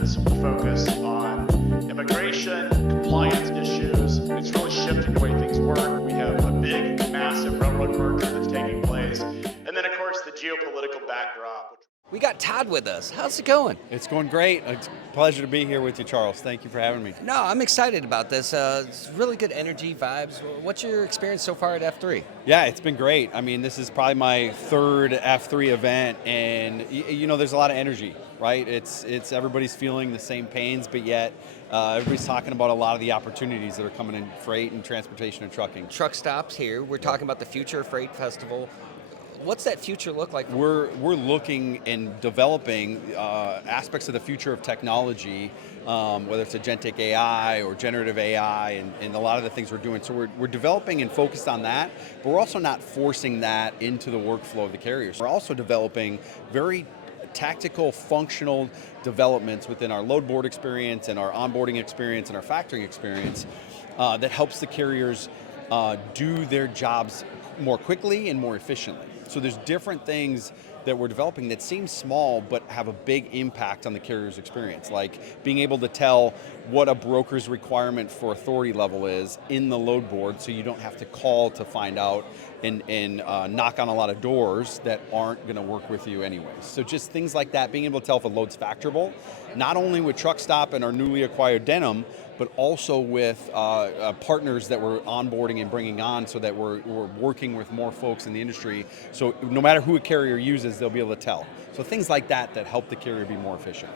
operations. We focus on immigration, compliance issues. It's really shifting the way things work. We have a big, massive railroad merger that's taking place. And then, of course, the geopolitical backdrop. We got Todd with us. How's it going? It's going great. It's a pleasure to be here with you, Charles. Thank you for having me. No, I'm excited about this. It's really good energy, vibes. What's your experience so far at F3? Yeah, it's been great. I mean, this is probably my third F3 event, and you know, there's a lot of energy, right? It's everybody's feeling the same pains, but yet everybody's talking about a lot of the opportunities that are coming in freight and transportation and trucking. Truck stops here. We're talking about the Future of Freight Festival. What's that future look like? We're looking and developing aspects of the future of technology, whether it's agentic AI or generative AI, and a lot of the things we're doing. So we're developing and focused on that, but we're also not forcing that into the workflow of the carriers. We're also developing very tactical, functional developments within our load board experience and our onboarding experience and our factoring experience that helps the carriers do their jobs more quickly and more efficiently. So there's different things that we're developing that seem small but have a big impact on the carrier's experience, like being able to tell what a broker's requirement for authority level is in the load board, so you don't have to call to find out and knock on a lot of doors that aren't going to work with you anyways. So just things like that, being able to tell if a load's factorable, not only with Truck Stop and our newly acquired Denim, but also with partners that we're onboarding and bringing on, so that we're working with more folks in the industry. So no matter who a carrier uses, they'll be able to tell. So things like that help the carrier be more efficient.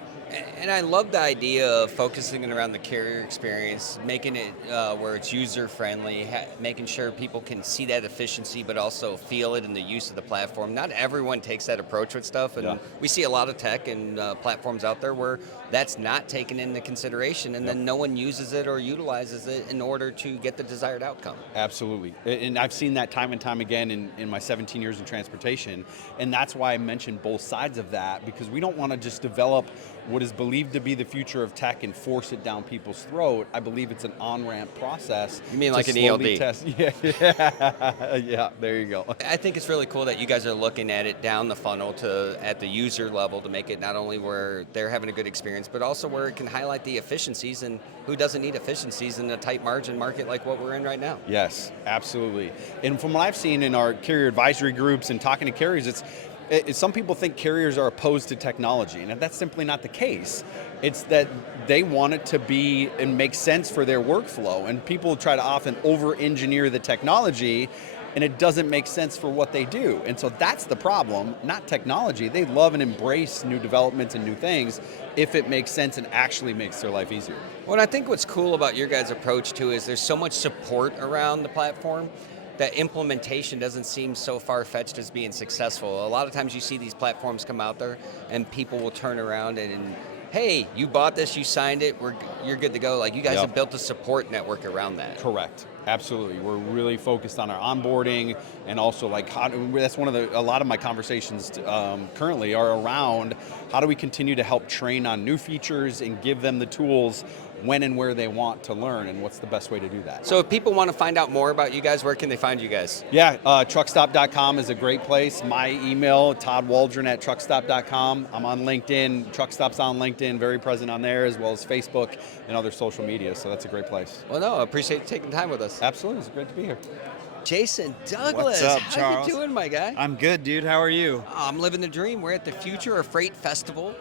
And I love the idea of focusing it around the carrier experience, making it where it's user-friendly, making sure people can see that efficiency, but also feel it in the use of the platform. Not everyone takes that approach with stuff, and we see a lot of tech and platforms out there where that's not taken into consideration, and then no one uses it or utilizes it in order to get the desired outcome. Absolutely, and I've seen that time and time again in my 17 years in transportation, and that's why I mentioned both sides of that, because we don't want to just develop what is believed to be the future of tech and force it down people's throat. I believe it's an on-ramp process. You mean like an ELD? Test. Yeah, there you go. I think it's really cool that you guys are looking at it down the funnel at the user level to make it not only where they're having a good experience, but also where it can highlight the efficiencies, and who doesn't need efficiencies in a tight margin market like what we're in right now. Yes, absolutely. And from what I've seen in our carrier advisory groups and talking to carriers, some people think carriers are opposed to technology, and that's simply not the case. It's that they want it to be and make sense for their workflow, and people try to often over-engineer the technology, and it doesn't make sense for what they do. And so that's the problem, not technology. They love and embrace new developments and new things if it makes sense and actually makes their life easier. Well, I think what's cool about your guys' approach too is there's so much support around the platform that implementation doesn't seem so far-fetched as being successful. A lot of times you see these platforms come out there and people will turn around and hey, you bought this, you signed it, you're good to go. Like, you guys have built a support network around that. Correct. Absolutely. We're really focused on our onboarding, and also that's a lot of my conversations currently are around how do we continue to help train on new features and give them the tools when and where they want to learn, and what's the best way to do that. So if people want to find out more about you guys, where can they find you guys? Yeah, truckstop.com is a great place. My email, Todd Waldron at truckstop.com. I'm on LinkedIn. Truckstop's on LinkedIn, very present on there, as well as Facebook and other social media, so that's a great place. Well, no, I appreciate you taking time with us. Absolutely, it's great to be here. Jason Douglas, what's up, how Charles? you doing, my guy? I'm good, dude. How are you? Oh, I'm living the dream. We're at the Future of Freight Festival,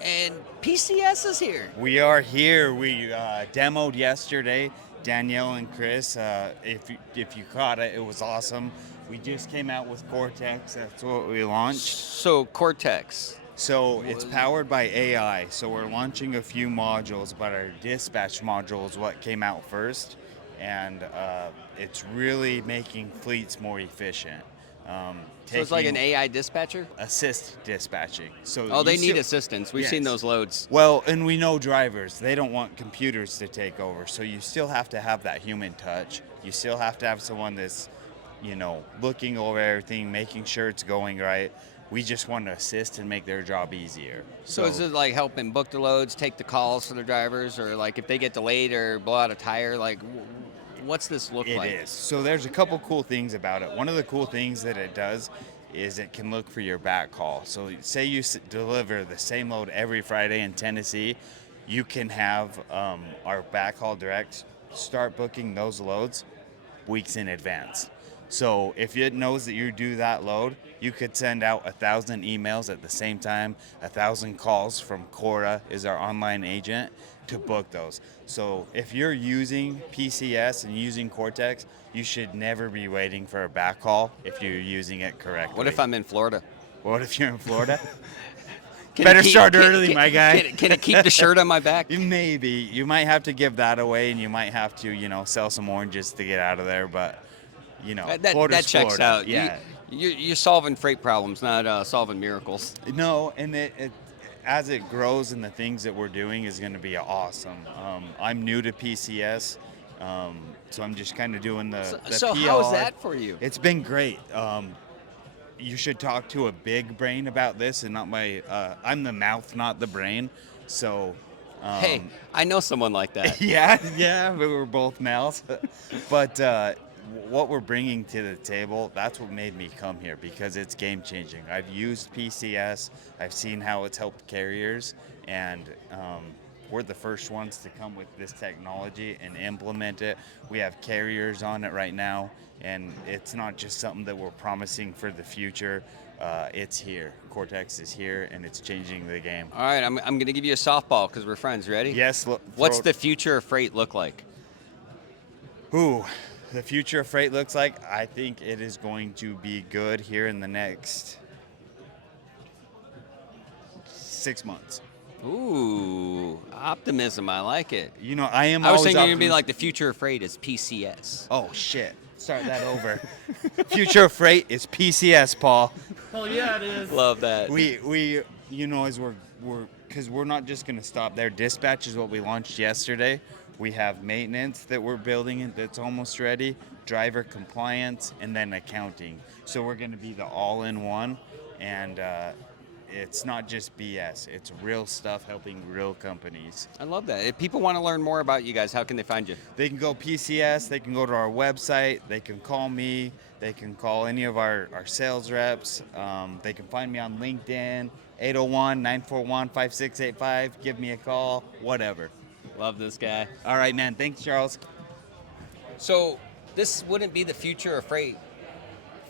and PCS is here. We are here. We demoed yesterday, Danielle and Chris. If you caught it, it was awesome. We just came out with Cortex. That's what we launched. So Cortex. So it's powered by AI. So we're launching a few modules, but our dispatch module is what came out first, and it's really making fleets more efficient. So it's like an AI dispatcher? Assist dispatching. So they need assistance. We've seen those loads. Well, and we know drivers, they don't want computers to take over. So you still have to have that human touch. You still have to have someone that's, looking over everything, making sure it's going right. We just want to assist and make their job easier. So is it like helping book the loads, take the calls for the drivers, or like if they get delayed or blow out a tire, like what's this look like? It is. So there's a couple cool things about it. One of the cool things that it does is it can look for your backhaul. So say you deliver the same load every Friday in Tennessee, you can have our backhaul direct start booking those loads weeks in advance. So if it knows that you do that load, you could send out 1,000 emails at the same time, 1,000 calls from Cora is our online agent to book those. So if you're using PCS and using Cortex, you should never be waiting for a backhaul if you're using it correctly. What if I'm in Florida? What if you're in Florida? Can Better it keep- start can- early, can- my guy. Can it keep the shirt on my back? Maybe. You might have to give that away, and you might have to, sell some oranges to get out of there, but, That Florida's checks Florida. out. Yeah. You're solving freight problems, not solving miracles. No, and it as it grows and the things that we're doing is going to be awesome. I'm new to PCS, so I'm just kind of doing the So PR. how's that for you? It's been great. You should talk to a big brain about this and not I'm the mouth, not the brain. So. Hey, I know someone like that. Yeah, we were both mouths. But what we're bringing to the table, that's what made me come here, because it's game changing. I've used PCS, I've seen how it's helped carriers, and we're the first ones to come with this technology and implement it. We have carriers on it right now, and it's not just something that we're promising for the future. It's here. Cortex is here, and it's changing the game. All right, I'm going to give you a softball because we're friends. Ready? Yes. What's the future of freight look like? Ooh, the future of freight looks like, I think it is going to be good here in the next 6 months. Ooh, optimism. I like it. I am. I was always thinking you'd be optimistic. like the future of freight is PCS. Oh shit! Start that over. Future of freight is PCS, Paul. Oh yeah, it is. Love that. We as we're because we're not just going to stop there. Dispatch is what we launched yesterday. We have maintenance that we're building that's almost ready, driver compliance, and then accounting. So we're going to be the all-in-one, and it's not just BS. It's real stuff helping real companies. I love that. If people want to learn more about you guys, how can they find you? They can go PCS, they can go to our website, they can call me, they can call any of our sales reps. They can find me on LinkedIn, 801-941-5685. Give me a call, whatever. Love this guy. All right, man. Thanks, Charles. So this wouldn't be the Future of Freight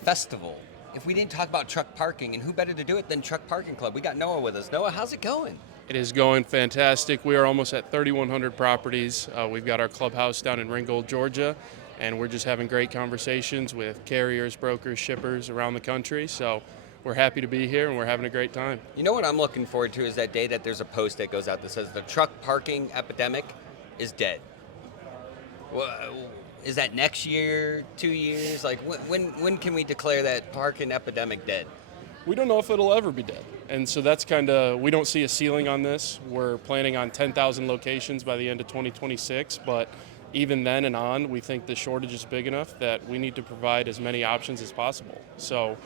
Festival if we didn't talk about truck parking, and who better to do it than Truck Parking Club? We got Noah with us. Noah, how's it going? It is going fantastic. We are almost at 3,100 properties. We've got our clubhouse down in Ringgold, Georgia, and we're just having great conversations with carriers, brokers, shippers around the country. So we're happy to be here, and we're having a great time. You know what I'm looking forward to is that day that there's a post that goes out that says the truck parking epidemic is dead. Is that next year, 2 years? Like when can we declare that parking epidemic dead? We don't know if it'll ever be dead. And so that's we don't see a ceiling on this. We're planning on 10,000 locations by the end of 2026, but even then and on, we think the shortage is big enough that we need to provide as many options as possible. So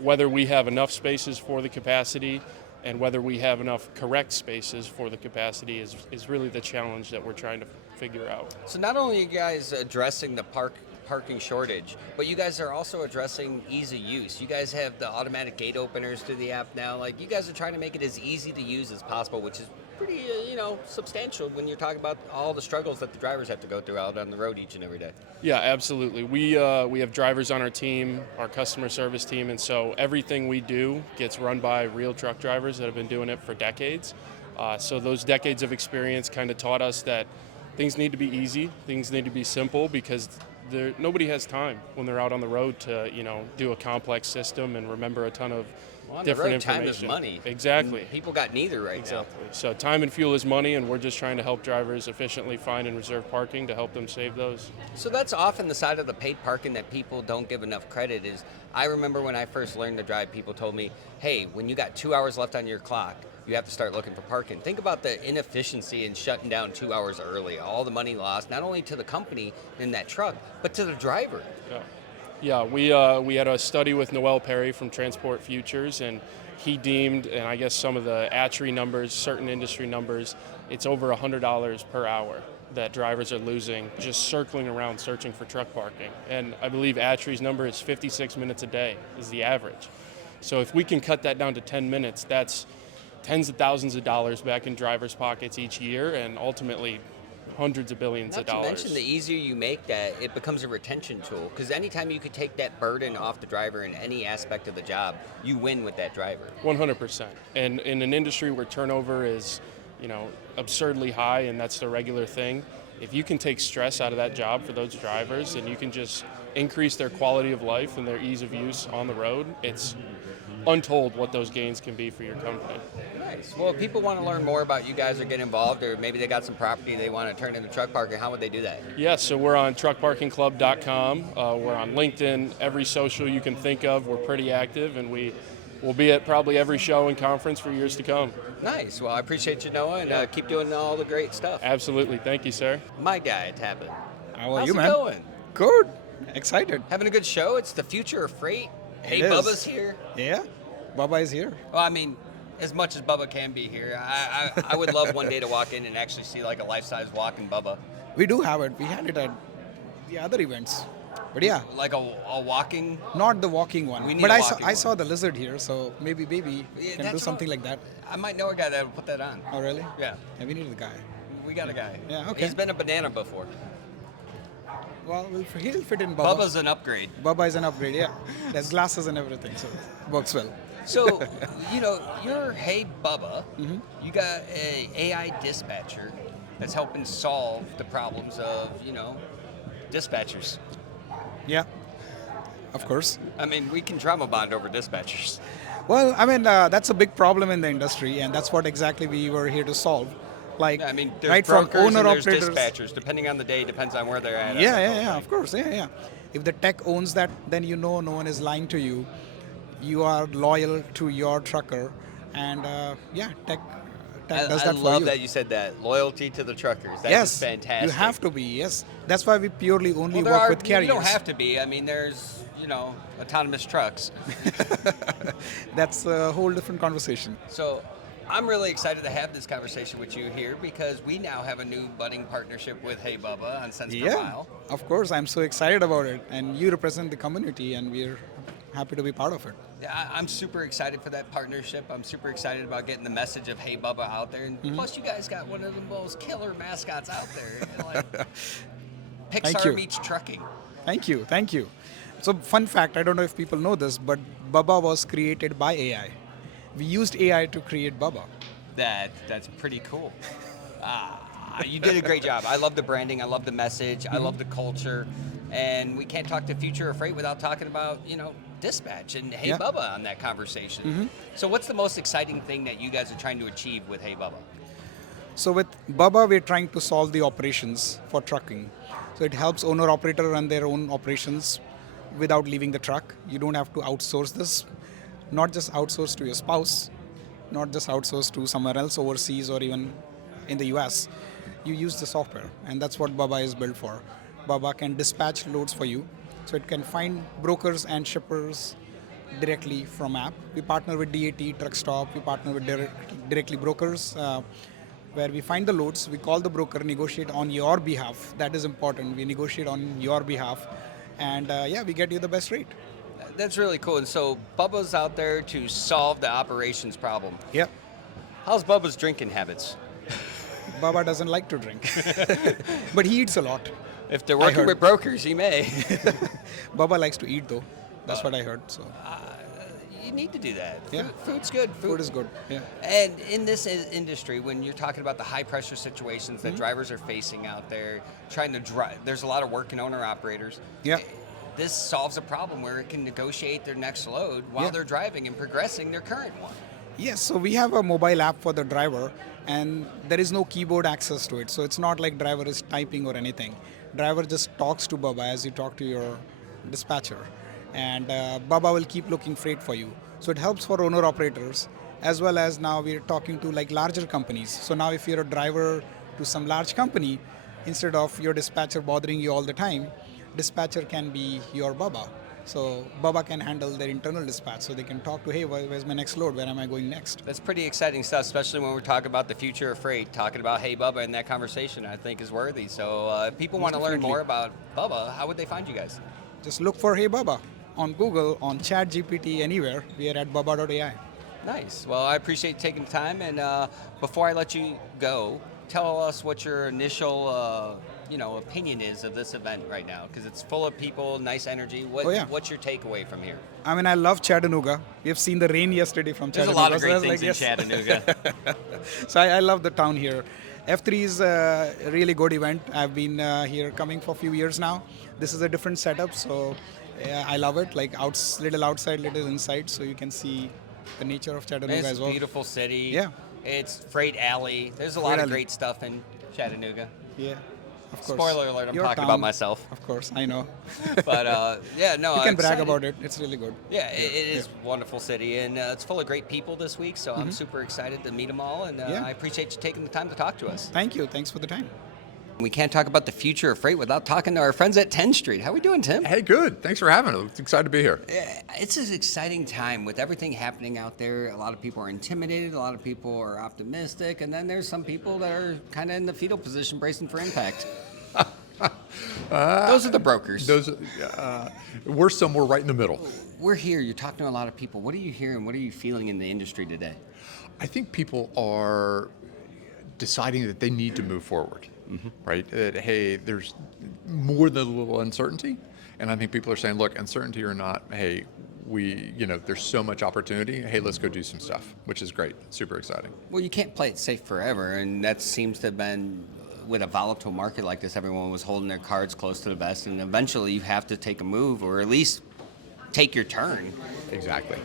whether we have enough spaces for the capacity and whether we have enough correct spaces for the capacity is really the challenge that we're trying to figure out. So not only are you guys addressing the parking shortage, but you guys are also addressing ease of use. You guys have the automatic gate openers through the app now. Like, you guys are trying to make it as easy to use as possible, which is pretty, substantial when you're talking about all the struggles that the drivers have to go through out on the road each and every day. Yeah, absolutely. We have drivers on our team, our customer service team, and so everything we do gets run by real truck drivers that have been doing it for decades. So those decades of experience kind of taught us that things need to be easy, things need to be simple, because nobody has time when they're out on the road to do a complex system and remember a ton of different information. Time is money. Exactly. People got neither right now. So time and fuel is money, and we're just trying to help drivers efficiently find and reserve parking to help them save those. So that's often the side of the paid parking that people don't give enough credit is, I remember when I first learned to drive, people told me, hey, when you got 2 hours left on your clock, you have to start looking for parking. Think about the inefficiency in shutting down 2 hours early. All the money lost, not only to the company in that truck, but to the driver. Yeah, we had a study with Noel Perry from Transport Futures, and he deemed, and I guess some of the ATRI numbers, certain industry numbers, it's over $100 per hour that drivers are losing just circling around searching for truck parking. And I believe ATRI's number is 56 minutes a day is the average. So if we can cut that down to 10 minutes, that's tens of thousands of dollars back in drivers' pockets each year, and ultimately hundreds of billions of Not to dollars. mention, the easier you make that, it becomes a retention tool. Because anytime you could take that burden off the driver in any aspect of the job, you win with that driver. 100%. And in an industry where turnover is, absurdly high, and that's the regular thing, if you can take stress out of that job for those drivers and you can just increase their quality of life and their ease of use on the road, it's untold what those gains can be for your company. Nice. Well, if people want to learn more about you guys or get involved, or maybe they got some property they want to turn into truck parking, how would they do that? Yeah, so we're on truckparkingclub.com. We're on LinkedIn, every social you can think of. We're pretty active, and we'll be at probably every show and conference for years to come. Nice. Well, I appreciate you, Noah, and keep doing all the great stuff. Absolutely. Thank you, sir. My guy, Tapan. How are How's you, it man? going? Good. Excited. Having a good show. It's the future of freight. Hey, It is. Bubba's here. Yeah. Bubba is here. Well, I mean, as much as Bubba can be here, I would love one day to walk in and actually see like a life-size walking Bubba. We do have it. We had it at the other events. But yeah, Like a walking. not the walking one. We need but a I walking saw one. the lizard here, so maybe Yeah, can that's do what something like that. I might know a guy that would put that on. Oh, really? Yeah, Yeah, we need the guy. we got a guy. Yeah, okay. He's been a banana before. Well, he'll fit in Bubba. Bubba's an upgrade. Bubba is an upgrade, yeah. There's glasses and everything, so works well. So, you're Hey Bubba. Mm-hmm. You got a AI dispatcher that's helping solve the problems of, dispatchers. Yeah, of course. I mean, we can trauma bond over dispatchers. Well, I mean, that's a big problem in the industry, and that's what exactly we were here to solve. Like, I mean, there's right from brokers and owner there's operators. dispatchers. Depending on the day, depends on where they're at. Yeah, of course, yeah. If the tech owns that, then no one is lying to you. You are loyal to your trucker, and tech does I that for love you. that you said that. Loyalty to the truckers. That's Yes, fantastic. you have to be. Yes, that's why we purely only Well, work with carriers. You don't have to be. I mean, there's, autonomous trucks. That's a whole different conversation. So I'm really excited to have this conversation with you here because we now have a new budding partnership with Hey Bubba on cents per Yeah, mile. of course. I'm so excited about it, and you represent the community, and we're happy to be part of it. Yeah, I'm super excited for that partnership. I'm super excited about getting the message of Hey Bubba out there. And plus, you guys got one of the most killer mascots out there. Like, Thank Pixar you. meets trucking. Thank you. So, fun fact, I don't know if people know this, but Bubba was created by AI. We used AI to create Bubba. That's pretty cool. You did a great job. I love the branding. I love the message. I love the culture. And we can't talk the future of freight without talking about, dispatch and Hey Yeah. Bubba on that conversation. So what's the most exciting thing that you guys are trying to achieve with Hey Bubba? So with Bubba, we're trying to solve the operations for trucking. So it helps owner-operator run their own operations without leaving the truck. You don't have to outsource this. Not just outsource to your spouse, not just outsource to somewhere else overseas or even in the US. You use the software, and that's what Bubba is built for. Bubba can dispatch loads for you, so it can find brokers and shippers directly from app. We partner with DAT, Truck Stop. We partner with directly brokers, where we find the loads. We call the broker, negotiate on your behalf. That is important. We negotiate on your behalf, and we get you the best rate. That's really cool. And so Bubba's out there to solve the operations problem. Yep. How's Bubba's drinking habits? Bubba doesn't like to drink, but he eats a lot. If they're I working heard. with brokers, he may. Bubba likes to eat though. That's what I heard. So You need to do that. Yeah. Food's good. food is good. Yeah. And in this industry, when you're talking about the high pressure situations that drivers are facing out there, trying to drive, there's a lot of working owner operators. Yeah. This solves a problem where it can negotiate their next load while Yeah. they're driving and progressing their current one. Yes, so we have a mobile app for the driver, and there is no keyboard access to it. So it's not like driver is typing or anything. Driver just talks to Bubba as you talk to your dispatcher, and Bubba will keep looking freight for you. So it helps for owner operators, as well as now we're talking to like larger companies. So now if you're a driver to some large company, instead of your dispatcher bothering you all the time, dispatcher can be your Bubba. So Bubba can handle their internal dispatch, so they can talk to, hey, where's my next load? Where am I going next? That's pretty exciting stuff, especially when we're talking about the future of freight. Talking about Hey Bubba in that conversation, I think, is worthy. So if people want to learn definitely. more about Bubba, how would they find you guys? Just look for Hey Bubba on Google, on ChatGPT, anywhere. We are at bubba.ai. Nice. Well, I appreciate taking the time. And before I let you go, tell us what your initial, opinion is of this event right now, because it's full of people, nice energy. What's your takeaway from here? I mean, I love Chattanooga. We have seen the rain yesterday from There's Chattanooga. a lot of great so I was things like, in Chattanooga. So I love the town here. F3 is a really good event. I've been here coming for a few years now. This is a different setup, so I love it. Like little outside, little inside, so you can see the nature of Chattanooga It's as a well. beautiful city. Yeah. It's Freight Alley. There's a lot Freight of Alley. great stuff in Chattanooga. Yeah, of course. Spoiler alert, I'm Your talking town, about myself. Of course, I know. But no, You can I'm brag excited. about it. It's really good. Yeah, it is a wonderful city, and it's full of great people this week, so I'm super excited to meet them all, and Yeah. I appreciate you taking the time to talk to us. Thank you. Thanks for the time. We can't talk about the future of freight without talking to our friends at Tenstreet. How we doing, Tim? Hey, good. Thanks for having us. Excited to be here. Yeah, it's an exciting time with everything happening out there. A lot of people are intimidated, a lot of people are optimistic, and then there's some people that are kind of in the fetal position bracing for impact. Those are the brokers. We're somewhere right in the middle. We're here. You're talking to a lot of people. What are you hearing? What are you feeling in the industry today? I think people are deciding that they need to move forward, right? That, hey, there's more than a little uncertainty. And I think people are saying, look, uncertainty or not, hey, there's so much opportunity. Hey, let's go do some stuff, which is great. Super exciting. Well, you can't play it safe forever, and that seems to have been, with a volatile market like this, everyone was holding their cards close to the vest, and eventually you have to take a move, or at least take your turn. Exactly.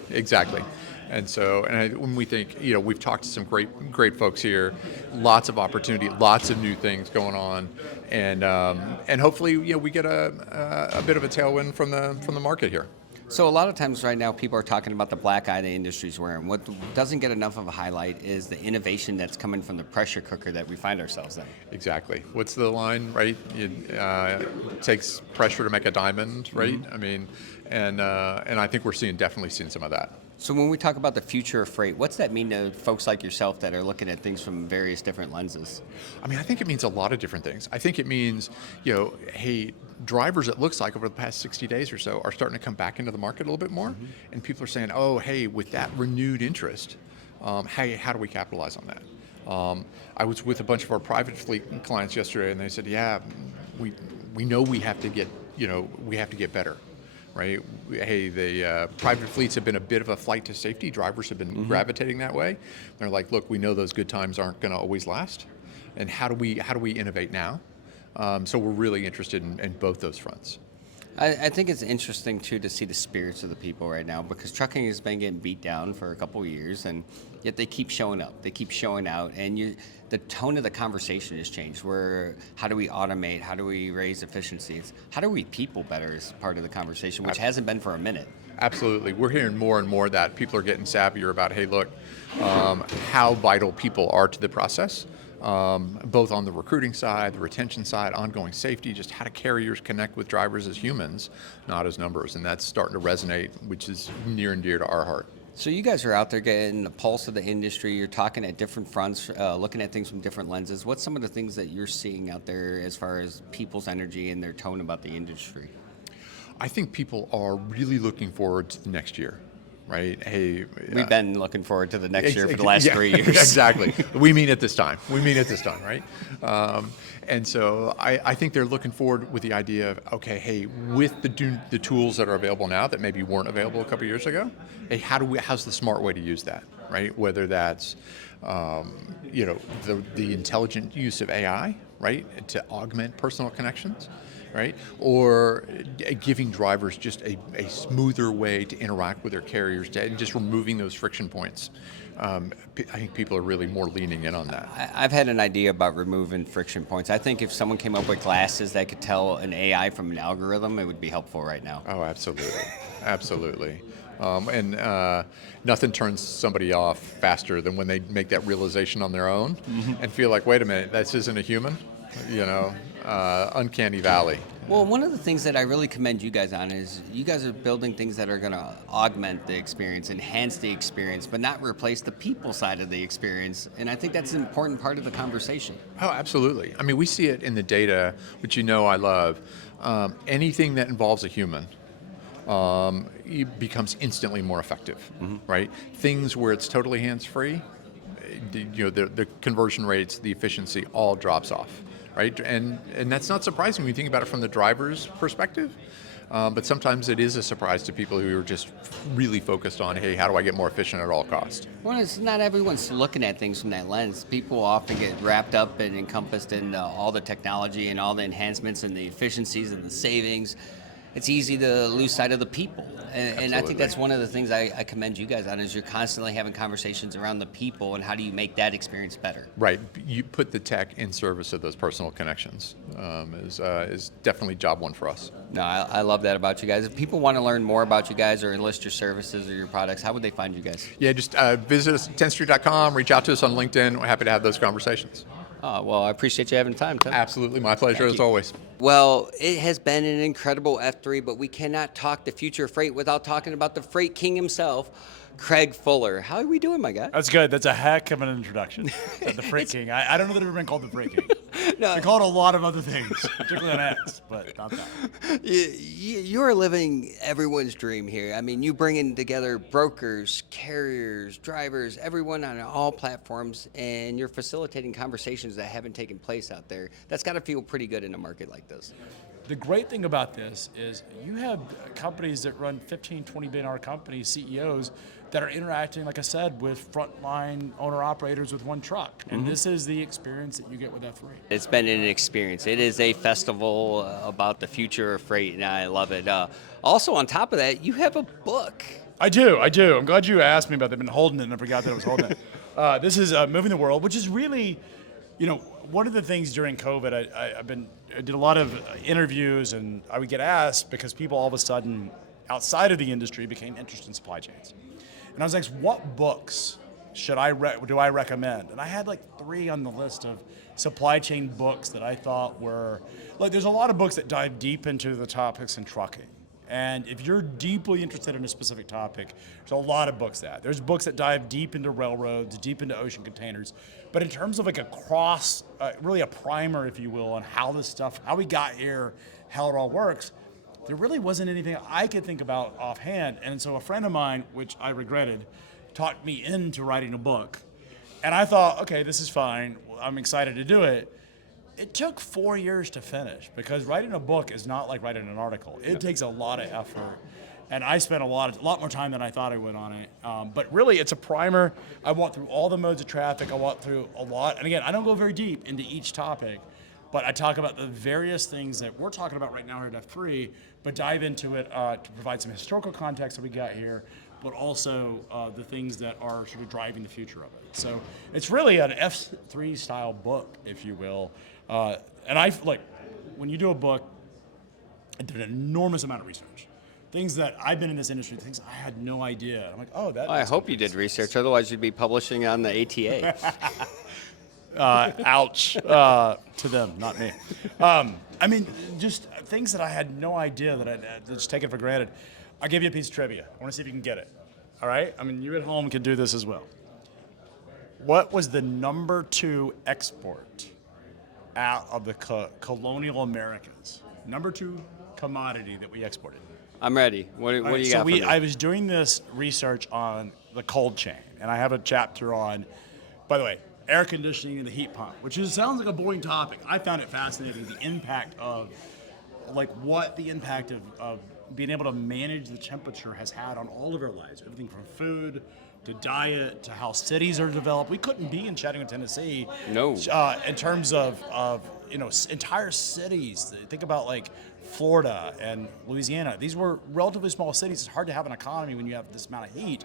And so, when we think, we've talked to some great folks here, lots of opportunity, lots of new things going on, and hopefully, we get a bit of a tailwind from the market here. So a lot of times right now people are talking about the black eye the industry's wearing. What doesn't get enough of a highlight is the innovation that's coming from the pressure cooker that we find ourselves in. Exactly. What's the line, right? It takes pressure to make a diamond, right? I mean, and I think we're definitely seeing some of that. So when we talk about the future of freight, what's that mean to folks like yourself that are looking at things from various different lenses? I mean, I think it means a lot of different things. I think it means, hey, drivers, it looks like over the past 60 days or so, are starting to come back into the market a little bit more. And people are saying, oh, hey, with that renewed interest, hey, how do we capitalize on that? I was with a bunch of our private fleet clients yesterday, and they said, yeah, we know we have to get better. Right? Hey, the private fleets have been a bit of a flight to safety. Drivers have been gravitating that way. They're like, look, we know those good times aren't going to always last, and how do we innovate now? So we're really interested in both those fronts. I think it's interesting too to see the spirits of the people right now, because trucking has been getting beat down for a couple of years, and yet they keep showing up, they keep showing out, and the tone of the conversation has changed. Where how do we automate? How do we raise efficiencies? How do we people better is part of the conversation, which hasn't been for a minute. Absolutely, we're hearing more and more that people are getting savvier about, hey, look, how vital people are to the process. Both on the recruiting side, the retention side, ongoing safety, just how do carriers connect with drivers as humans, not as numbers, and that's starting to resonate, which is near and dear to our heart. So you guys are out there getting the pulse of the industry. You're talking at different fronts, looking at things from different lenses. What's some of the things that you're seeing out there as far as people's energy and their tone about the industry? I think people are really looking forward to the next year. Right? Hey, we've been looking forward to the next year for the last 3 years. Exactly. We mean it this time. Right? And so I think they're looking forward with the idea of, okay, hey, with the tools that are available now that maybe weren't available a couple years ago, hey, how's the smart way to use that, right? Whether that's, the intelligent use of AI, right, to augment personal connections, right? Or giving drivers just a smoother way to interact with their carriers, and just removing those friction points. I think people are really more leaning in on that. I've had an idea about removing friction points. I think if someone came up with glasses that could tell an AI from an algorithm, it would be helpful right now. Oh, absolutely. And nothing turns somebody off faster than when they make that realization on their own and feel like, wait a minute, this isn't a human. Uncanny valley. Well, one of the things that I really commend you guys on is you guys are building things that are going to augment the experience, enhance the experience, but not replace the people side of the experience. And I think that's an important part of the conversation. Oh, absolutely. I mean, we see it in the data, which I love. Anything that involves a human, it becomes instantly more effective, right? Things where it's totally hands-free, the conversion rates, the efficiency all drops off, right? And that's not surprising when you think about it from the driver's perspective. But sometimes it is a surprise to people who are just really focused on, hey, how do I get more efficient at all costs? Well, it's not everyone's looking at things from that lens. People often get wrapped up and encompassed in all the technology and all the enhancements and the efficiencies and the savings. It's easy to lose sight of the people. And I think that's one of the things I commend you guys on is you're constantly having conversations around the people and how do you make that experience better. Right. You put the tech in service of those personal connections is definitely job one for us. No, I love that about you guys. If people want to learn more about you guys or enlist your services or your products, how would they find you guys? Yeah, just visit us at Tenstreet.com, reach out to us on LinkedIn. We're happy to have those conversations. Well, I appreciate you having time, Tim. Absolutely. My pleasure as always. Well, it has been an incredible F3, but we cannot talk the future of freight without talking about the freight king himself, Craig Fuller. How are we doing, my guy? That's good. That's a heck of an introduction. The Freight King. I don't know that I've ever been called the Freight King. No. They call it a lot of other things, particularly on X, but not that. You're living everyone's dream here. I mean, you bringing together brokers, carriers, drivers, everyone on all platforms, and you're facilitating conversations that haven't taken place out there. That's got to feel pretty good in a market like this. The great thing about this is you have companies that run 15, $20 billion companies, CEOs, that are interacting, like I said, with frontline owner-operators with one truck. And this is the experience that you get with F3. It's been an experience. It is a festival about the future of freight, and I love it. Also, on top of that, you have a book. I do. I'm glad you asked me about that. I've been holding it and I forgot that I was holding it. This is Moving the World, which is really, one of the things during COVID, I did a lot of interviews and I would get asked because people all of a sudden outside of the industry became interested in supply chains. And I was like, what books do I recommend? And I had like 3 on the list of supply chain books that I thought were, there's a lot of books that dive deep into the topics in trucking. And if you're deeply interested in a specific topic, there's a lot of books that. There's books that dive deep into railroads, deep into ocean containers. But in terms of really a primer, if you will, on how we got here, how it all works, there really wasn't anything I could think about offhand. And so a friend of mine, which I regretted, talked me into writing a book. And I thought, okay, this is fine. I'm excited to do it. It took 4 years to finish because writing a book is not like writing an article. It takes a lot of effort. And I spent a lot more time than I thought I would on it. But really, it's a primer. I walked through all the modes of traffic. I walked through a lot. And again, I don't go very deep into each topic, but I talk about the various things that we're talking about right now here at F3, but dive into it to provide some historical context that we got here, but also the things that are sort of driving the future of it. So it's really an F3 style book, if you will. And when you do a book, I did an enormous amount of research. Things that I've been in this industry, things I had no idea. I'm like, oh, that. I hope you did research, otherwise you'd be publishing on the ATA. Ouch to them, not me. Just things that I had no idea that I'd just taken for granted. I'll give you a piece of trivia. I want to see if you can get it. All right? You at home can do this as well. What was the number 2 export out of the colonial Americas? Number 2 commodity that we exported. I'm ready. What do you got for me? I was doing this research on the cold chain, and I have a chapter on, by the way, air conditioning and the heat pump, which sounds like a boring topic. I found it fascinating, the impact of, what the impact of being able to manage the temperature has had on all of our lives, everything from food to diet to how cities are developed. We couldn't be in Chattanooga, Tennessee. No. In terms of entire cities. Think about Florida and Louisiana. These were relatively small cities. It's hard to have an economy when you have this amount of heat.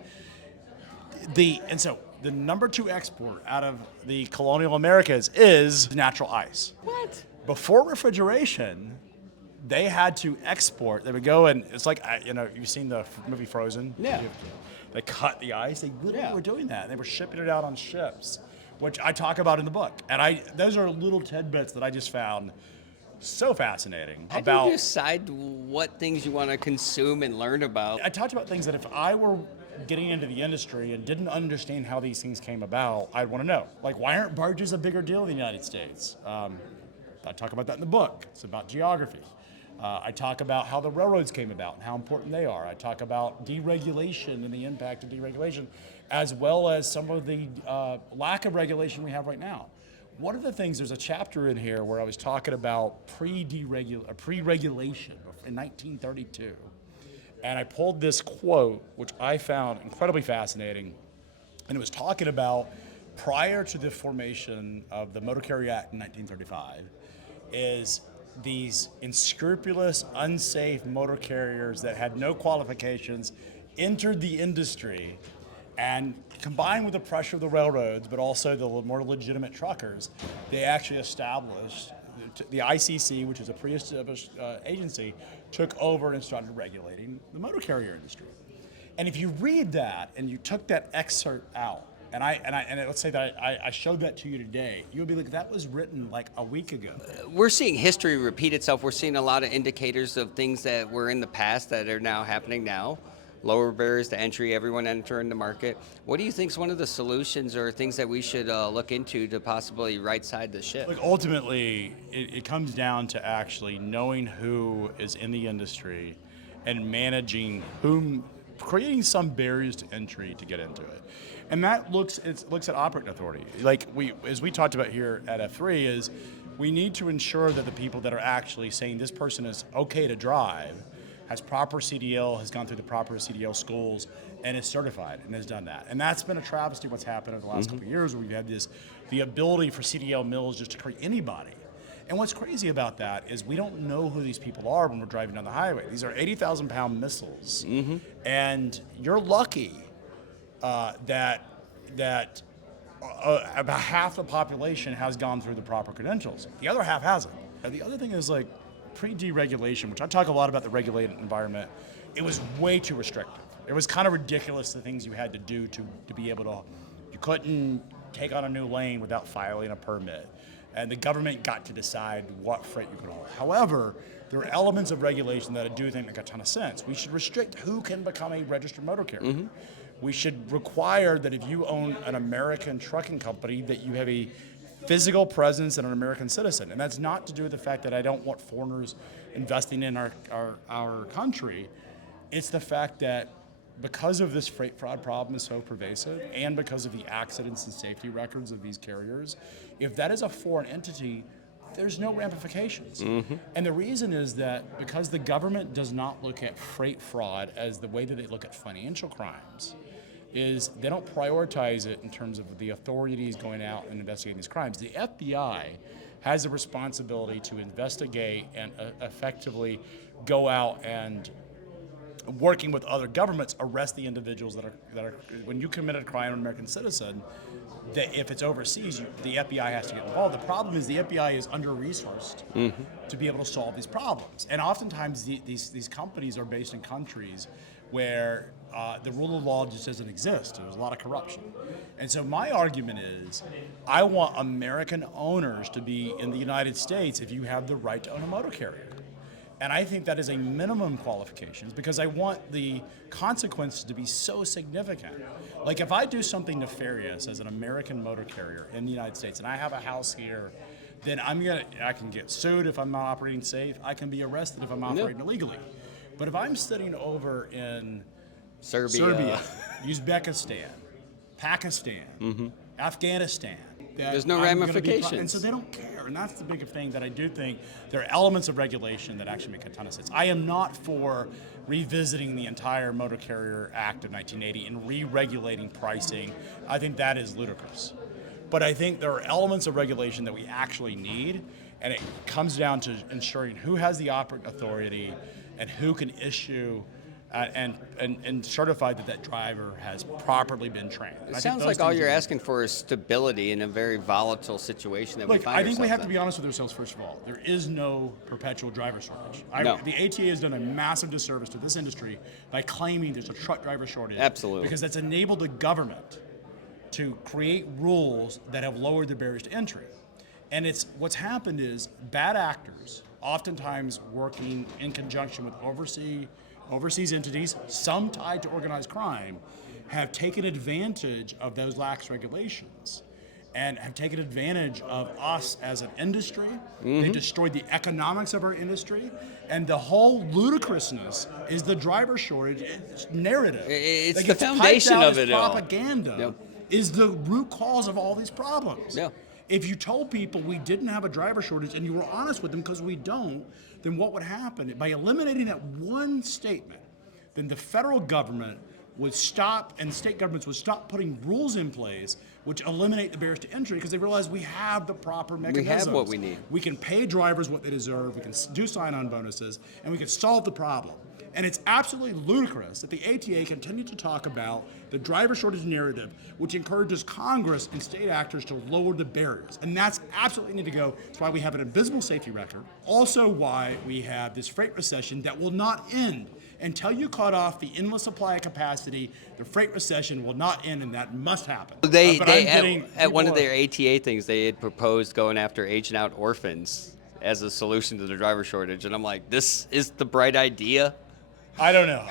So the number 2 export out of the colonial Americas is natural ice. What? Before refrigeration, they had to export. They would go and it's like, you've seen the movie Frozen? Yeah. They cut the ice. They literally were doing that. They were shipping it out on ships, which I talk about in the book. And those are little tidbits that I just found so fascinating. How do you decide what things you want to consume and learn about? I talked about things that if I were getting into the industry and didn't understand how these things came about, I'd want to know. Why aren't barges a bigger deal in the United States? I talk about that in the book. It's about geography. I talk about how the railroads came about and how important they are. I talk about deregulation and the impact of deregulation, as well as some of the lack of regulation we have right now. One of the things, there's a chapter in here where I was talking about pre-regulation in 1932. And I pulled this quote, which I found incredibly fascinating. And it was talking about prior to the formation of the Motor Carrier Act in 1935, is these unscrupulous, unsafe motor carriers that had no qualifications entered the industry, and combined with the pressure of the railroads, but also the more legitimate truckers, they actually established the ICC, which is a pre-established agency, took over and started regulating the motor carrier industry. And if you read that and you took that excerpt out, and let's say that I showed that to you today, you would be like, that was written like a week ago. We're seeing history repeat itself. We're seeing a lot of indicators of things that were in the past that are now happening now. Lower barriers to entry, everyone entering the market. What do you think is one of the solutions or things that we should look into to possibly right-side the ship? Look, ultimately, it comes down to actually knowing who is in the industry and managing whom, creating some barriers to entry to get into it. And that looks at operating authority. Like as we talked about here at F3, is we need to ensure that the people that are actually saying this person is okay to drive, has proper CDL, has gone through the proper CDL schools, and is certified and has done that. And that's been a travesty what's happened over the last couple of years, where we've had the ability for CDL mills just to create anybody. And what's crazy about that is we don't know who these people are when we're driving down the highway. These are 80,000-pound missiles, and you're lucky that about half the population has gone through the proper credentials. The other half hasn't. And the other thing is, like, pre-deregulation, which I talk a lot about the regulated environment, it was way too restrictive. It was kind of ridiculous, the things you had to do to be able to, you couldn't take on a new lane without filing a permit. And the government got to decide what freight you could haul. However, there are elements of regulation that I do think make a ton of sense. We should restrict who can become a registered motor carrier. We should require that if you own an American trucking company, that you have a physical presence and an American citizen. And that's not to do with the fact that I don't want foreigners investing in our country. It's the fact that because of this freight fraud problem is so pervasive, and because of the accidents and safety records of these carriers, if that is a foreign entity, there's no ramifications. And the reason is that because the government does not look at freight fraud as the way that they look at financial crimes, is they don't prioritize it in terms of the authorities going out and investigating these crimes. The FBI has a responsibility to investigate and effectively go out and, working with other governments, arrest the individuals that are when you commit a crime on an American citizen, that if it's overseas, the FBI has to get involved. The problem is the FBI is under-resourced to be able to solve these problems. And oftentimes these companies are based in countries where the rule of law just doesn't exist. There's a lot of corruption. And so my argument is, I want American owners to be in the United States if you have the right to own a motor carrier. And I think that is a minimum qualifications, because I want the consequences to be so significant. Like if I do something nefarious as an American motor carrier in the United States and I have a house here, then I can get sued if I'm not operating safe. I can be arrested if I'm operating illegally. But if I'm sitting over in Serbia, Uzbekistan, Pakistan, Afghanistan, there's no ramifications. And so they don't care. And that's the big thing that I do think there are elements of regulation that actually make a ton of sense. I am not for revisiting the entire Motor Carrier Act of 1980 and re-regulating pricing. I think that is ludicrous. But I think there are elements of regulation that we actually need, and it comes down to ensuring who has the operating authority and who can issue and certify that driver has properly been trained. It sounds like all you're asking for is stability in a very volatile situation that we find ourselves in. I think we have to be honest with ourselves, first of all. There is no perpetual driver shortage. No. The ATA has done a massive disservice to this industry by claiming there's a truck driver shortage. Absolutely. Because that's enabled the government to create rules that have lowered the barriers to entry. And what's happened is bad actors, oftentimes working in conjunction with overseas entities, some tied to organized crime, have taken advantage of those lax regulations. and have taken advantage of us as an industry. They destroyed the economics of our industry, and the whole ludicrousness is the driver shortage narrative. It's that the gets piped foundation out of as it all. propaganda Yep. is the root cause of all these problems. Yeah. If you told people we didn't have a driver shortage and you were honest with them because we don't, then what would happen? By eliminating that one statement, then the federal government would stop and state governments would stop putting rules in place which eliminate the barriers to entry because they realize we have the proper mechanisms. have what we need. We can pay drivers what they deserve, we can do sign-on bonuses, and we can solve the problem. And it's absolutely ludicrous that the ATA continued to talk about the driver shortage narrative, which encourages Congress and state actors to lower the barriers. And that's absolutely need to go. That's why we have an abysmal safety record. Also why we have this freight recession that will not end. Until you cut off the endless supply of capacity, the freight recession will not end, and that must happen. They But I'm getting at one of people- their ATA things, they had proposed going after aging out orphans as a solution to the driver shortage, and I'm like, this is the bright idea. I don't know.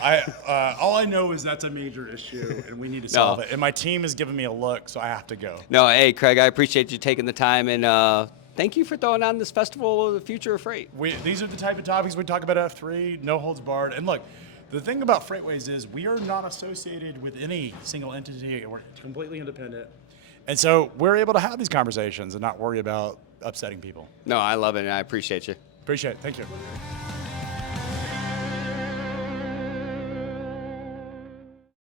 All I know is that's a major issue, and we need to solve it. And my team is giving me a look, so I have to go. No, hey, Craig, I appreciate you taking the time, and thank you for throwing on this Festival of the Future of Freight. These are the type of topics we talk about at F3, no holds barred. And look, the thing about Freightwaves is we are not associated with any single entity. We're completely independent. And so we're able to have these conversations and not worry about upsetting people. No, I love it, and I appreciate you. Appreciate it. Thank you.